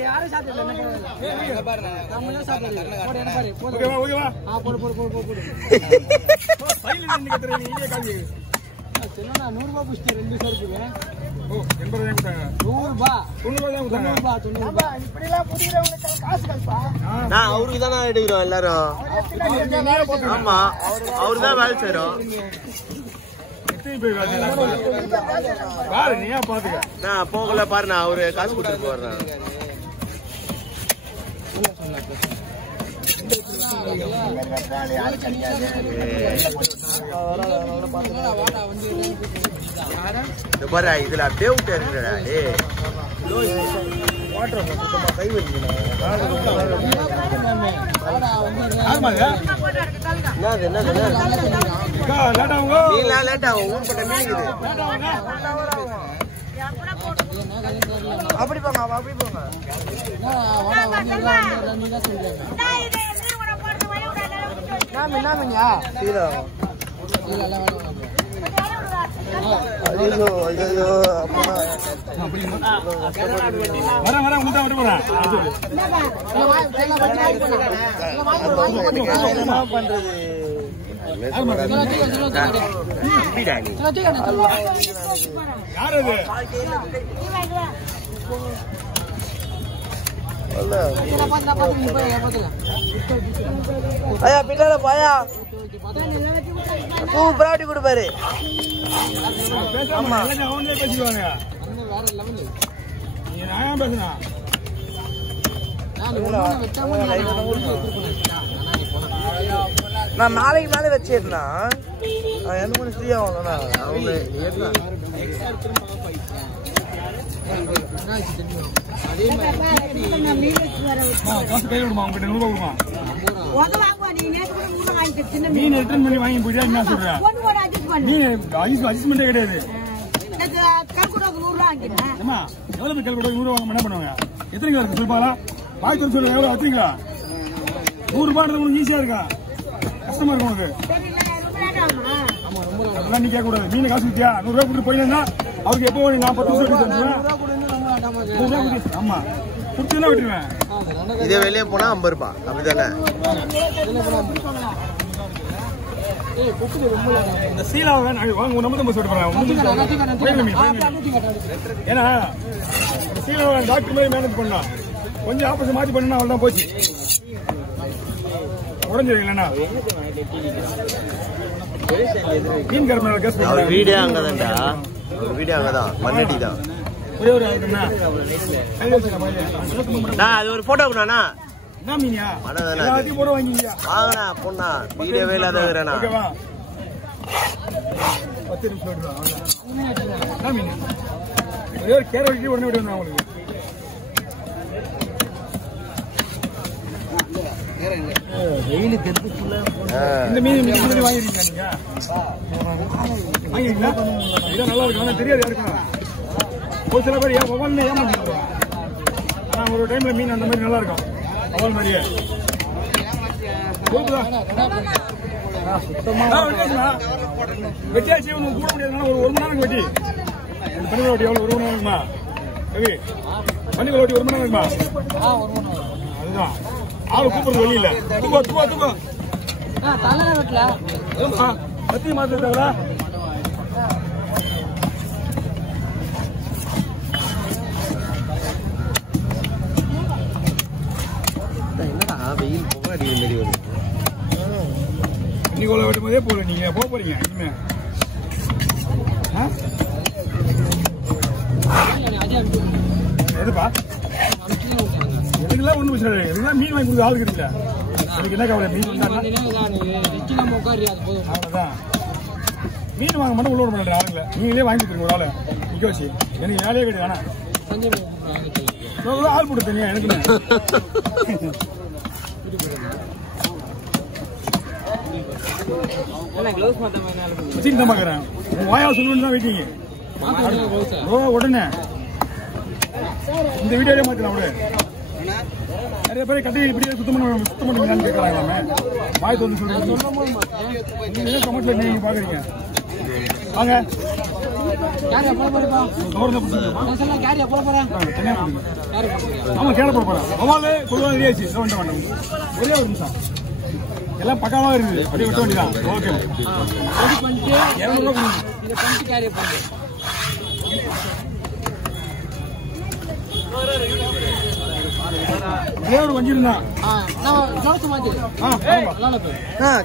யாரும் சாப்பிடல என்ன பாரு நம்ம தான் சாப்பிடுறோம் போடு என்ன பாரு போடு ஓகேவா போடு ஃபைல் நின்னு கத்துறீங்க நீங்க காமி சொன்னா 100 ரூபாய் புஷ்டி ரெண்டு சர்க்குங்க ஓ 80 ரூபாய் கொடுத்தாங்க 100 ரூபாய் தான் 90 ரூபாய் இப்படி எல்லாம் புடிறவங்க காசு கல்பா நான் அவருக்கு தான் எடுக்குறோம் எல்லாரும் ஆமா அவரு தான் வேலை செய்றோம் பாரு நீயா பாத்துக்க நான் போகல பாரு நான் அவரு காசு கொடுத்துட்டு போறேன் பாரு இதுல அப்படியே விட்டு இருக்குடா டேய் வாட்டர் சுத்தமா கை வச்சிக்கணும் அப்படி போங்க அப்படி போங்க ஐயா பின்னால பாயா சூப்பராட்டி கொடுப்பாரு ஆமா நான் நாளைக்கு மேலே வச்சிருந்தா எந்த மணி ஃப்ரீ ஆகணும்னா அவங்க மீன் ரிட்டர்ன் பண்ணி வாங்கி போயிட்டா என்ன சொல்றேன் மீன் அட்ஜஸ்ட்மெண்டே கிடையாது எவ்வளவு பேர் கல்கூட 100 ரூபாய் என்ன பண்ணுவாங்க எத்தனை கிலோ இருக்கு சொல்லுப்பாங்களா பாய்ச்சி சொல்லுங்க எவ்வளவு வச்சுங்களா 100 ரூபாய் உங்களுக்கு ஈஸியா இருக்கா கஷ்டமா இருக்கும் உனக்கு அதெல்லாம் நீ கேட்க கூடாது மீன் காசு வித்தியா 100 ரூபாய் கொடுத்து போயிருந்தா அவருக்கு எப்போ நான் 10 வருஷம் ஆமா குடுத்துலாம் விட்டுருவேன் இதே வெளியே போனா 50 ரூபாய் அப்படிதானே இந்த சீலாவை நம்ம தான் சொல்றேன் ஏன்னா சீலாவை டாக்டர் மாதிரி மேனேஜ் பண்ணா கொஞ்சம் ஆபரேஷன் மாத்தி பண்ணா அவள் தான் போச்சு உடஞ்சது இல்லைன்னா மீன் கருப்பு வீடியோ அங்கதான்டா வீடியோ அங்கதான் மண்ணடி தான் ஒரே ஒரு அது ஒரு போட்டோ கொடுண்ணா என்ன மீனியா எல்லாத்தையும் போட வாங்கிங்க வாங்கண்ணா பொண்ணா வீடியோவே இல்லாத ஓகேவா 10 நிமிஷம் என்ன மீன் ஒரே ஒரு கேர வச்சு உடனே விடுவேன் உங்களுக்கு வெயில் தெருக்குள்ள இந்த மீன் வாங்கிருக்கீங்க நீங்க வாங்கிருக்கீங்களா இதான் நல்லா இருக்கு ஆனா தெரியாது யாருக்கும் ஒரு சில பேர் ஒவ்வொன்னு ஏமாந்துருக்கோம் ஆனா ஒரு டைம்ல மீன் அந்த மாதிரி நல்லா இருக்கும் அவள் மாதிரியே வெட்டியாச்சு கூட முடியாதுன்னா ஒரு மணி நேரம் வெட்டி பனிகள் ஓட்டி எவ்வளவு 1 மணி நேரம் இருக்குமா பனிகள் ஓட்டி 1 மணி நேரம் இருக்குமா அதுதான் ஆளு கூப்பிடுறது வெளியில தூக்கம் பத்தி மாத்திட்டாங்களா வெயில் போக அடிக்கிற மாதிரி வருது இன்னைக்கு வெட்டும் போதே போல நீங்க போக போறீங்க இனிமே எதுப்பா இதுக்கெல்லாம் ஒண்ணும் பிரச்சனை இல்லை இதெல்லாம் மீன் வாங்கி கொடுக்க ஆள் இருக்குல்ல எனக்கு என்ன கவலை மீன் அவ்வளவுதான் மீன் வாங்க மட்டும் உள்ள விட மாட்டேன் ஆளுங்கள நீங்களே வாங்கி கொடுத்துருங்க ஒரு ஆளை நிக்க வச்சு எனக்கு வேலையே கிடையாது வேணா ஆள் போட்டுங்க எனக்கு வச்சுட்டு பாக்குறேன் வாயா சொல்லணும்னு தான் வெயிட்டிங்க உடனே இந்த வீடியோலயே மாத்தலாம் அவரு நிறைய பேர் கட்டி இப்படியே சுத்தம் பண்ணுவீங்கன்னு கேட்கறாங்க வாய் சொல்லு சொல்லுங்க கமெண்ட்ல நீங்க பாக்குறீங்க வாங்க கேரியா போட போறப்பா நான் கேரியா போட போறேன் தனியா போடுங்க ஆமா கேர போட போறேன் அவாலே கொள்வாங்க ஏசி ரவுண்ட் பண்ணு ஒரே ஒரு நிமிஷம் எல்லாம் பக்காவா இருக்குது அப்படியே விட்ட வேண்டியதான் ஓகே ரெடி பண்ணிட்டு 200 ரூபாய் கொடுங்க இத பண்ணிட்டு கேரியா போடு தேவர் வஞ்சிருந்தா நான் ஜோஸ் மாத்தி நல்லா போய்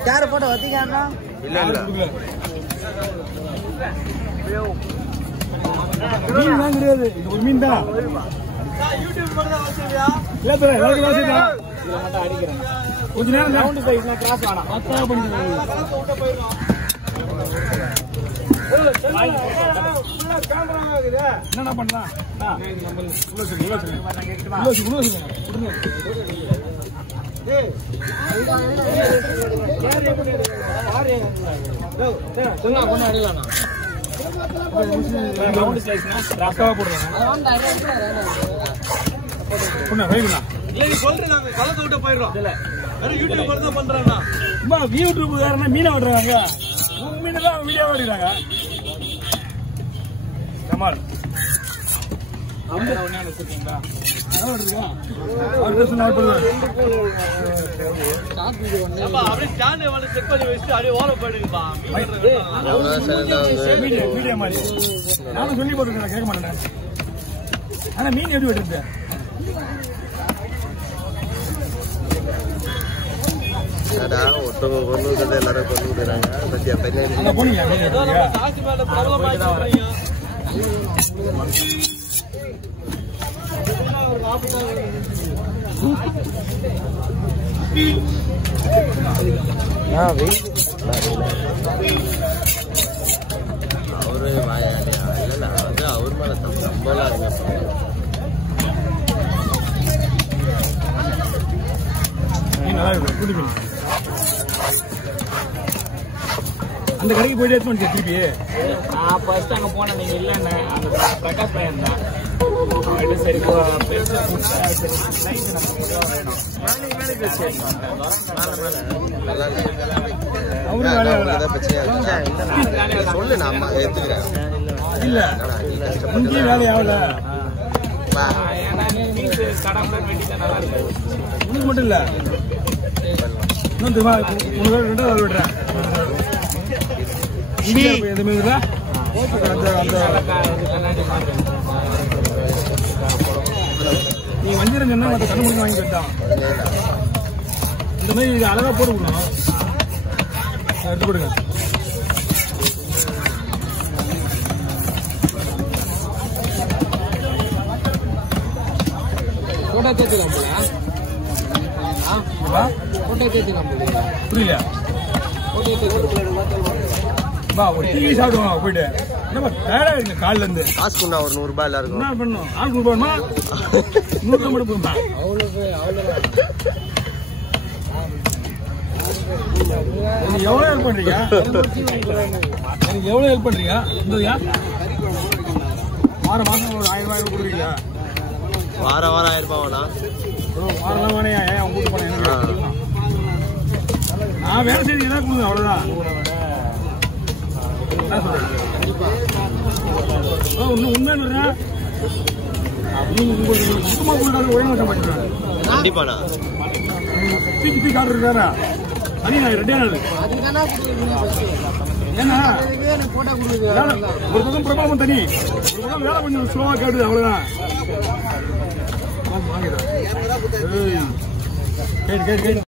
கேர போட வந்தீங்கனா இல்ல மீன் தான் கிடையாது இது ஒரு மீன் தான் யூடியூப் போட தான் வச்சிருக்கியா இல்ல தர எல்லாரும் வாசிடா இத மட்டும் அடிக்கிறேன் கொஞ்ச நேரம் ரவுண்ட் சைஸ்ல கிராஸ் ஆனா அத்தா பண்ணிடுங்க விட்டு போயிடும் கேமரா ஆகுது என்னடா பண்ணலாம் உள்ள டேய் யார் எப்படி யார் சொன்னா கொண்டு அடிலானா ரவுண்ட் சைஸ்னா ராக்காவா போடுறாங்க பொண்ணு வைங்கண்ணா இல்ல நீ சொல்றாங்க கலக்க விட்டு போயிரோம் இல்ல வேற யூடியூப் வரத பண்றானா அம்மா யூடியூப் காரனா மீனா ஓடுறாங்க உங்க மீன தான் வீடியோ ஓடுறாங்க கமால் அவங்க ஒண்ணே வச்சிருக்கீங்களா ஓடுறீங்க அவர் சொன்னா போடுவாங்க ஸ்டார்ட் வீடியோ ஒண்ணே அப்பா அப்படியே ஸ்டாண்ட் வந்து செக் பண்ணி வச்சிட்டு அப்படியே ஓர போடுங்கப்பா வீடியோ மாதிரி நானும் சொல்லி போட்டுருக்கேன் கேட்க மாட்டேன் ஆனா மீன் எப்படி வெட்டுறது அடா ஒட்டங்க கொன்னுது எல்லாரும் கொன்னுறாங்க பத்தியா பெரிய அங்க போறீங்க சாக்கு மேல ப்ராப்ளம் ஆயிடுறீங்க அவரு இல்ல அது அவர் மேல சம்பளம் இருங்க அந்த கடைக்கு போயிட்டு எடுத்து வந்து திருப்பி நான் ஃபர்ஸ்ட் அங்க போனேன் நீங்க இல்லன்னு அந்த பிரகாஷ் பையன் தான் சரி பெருசா சொல்லு நான் எடுத்துக்கிறேன் இல்ல இங்கே வேலை ஆகல உனக்கு மட்டும் இல்ல இன்னும் தெரியுமா உனக்கு 2வது விடுறேன் எதுவுமே இல்ல நீ வஞ்சிருங்கன்னா மற்ற கண்ணு முடிஞ்சு வாங்கி போயிட்டான் இந்த மாதிரி இது அழகா போட்டு கொடுக்கணும் எடுத்து கொடுங்க போட்டோ தேய்ச்சிக்கலாம் போட்டோ தேய்ச்சிக்கலாம் புரியல ஒரு டீ சாப்பிடுவாங்க போயிட்டு என்னப்பா டயர்டா இருக்கு காலில இருந்து காசு கொண்டா ஒரு 100 ரூபாய் எல்லாருக்கும் என்ன பண்ணும் ஆளுக்கு போகணுமா 100 ரூபாய் மட்டும் போகுமா எவ்வளவு ஹெல்ப் பண்றீங்க எனக்கு எவ்வளவு ஹெல்ப் பண்றீங்க இந்தயா மாசம் ஒரு 1000 ரூபாய் கொடுக்குறீங்க வாரம் 1000 ரூபாய் வேணா வாரம் வேணையா ஏன் அவங்க கூட்டு போனேன் நான் வேலை செய்து தான் கொடுங்க அவ்வளவுதான் உண்மையா சுத்தமா கொடுக்காது ஒழுங்கா மாட்டேன் கண்டிப்பாண்ணா தூக்கி காட்டு இருக்காரா அனி நான் ரெடியா ஏன்னா ஒரு பக்கம் பிரபாவம் தனி ஒரு பக்கம் வேலை கொஞ்சம் ஸ்லோவா கேட்டுது அவ்வளவுதான் கேட்டு